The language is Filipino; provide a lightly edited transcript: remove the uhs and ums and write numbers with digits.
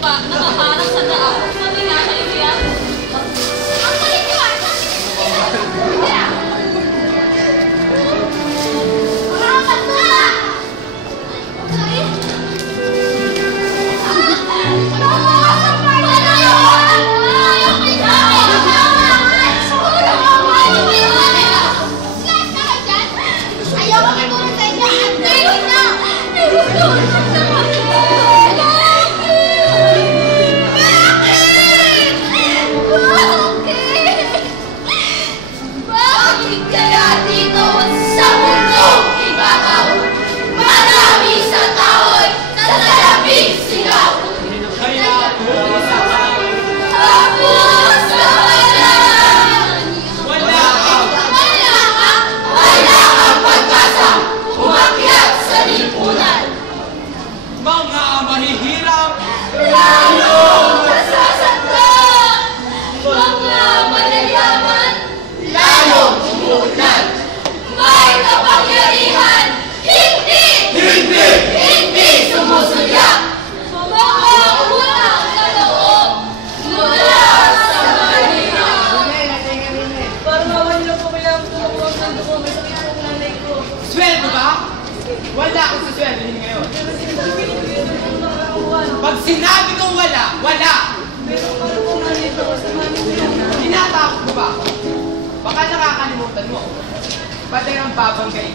lupa, nakaharap sa daan. Pati nga kayo yan. Ang kulit nyo ah! Marapat na! Ayaw ko matulog sa inyo! Antayin na! Bakit kaya dito sa mundong ibagaw? Marami sa tao'y nasalabing sigaw. Kaya Ako sa wala kang pag-asa umakyat sa lipunan. mga mahihirap, Lalong nasasakta, mga malayaman, lalong umuulan. May kapangyarihan, hindi sumusulyak. Mga utang na loob mula sa Manila. Parang naman nila po kaya ang tulong ng dokumento sa kanya ng nanay ko. sweldo ba? Wala akong susweldohin ngayon. Pag sinabi kong wala, wala! Pero parang kung nandito ko sa nanay ko yan. Tinatakot mo ba ako? Baka nakakalimutan mo. Ba't ay ang babanggain?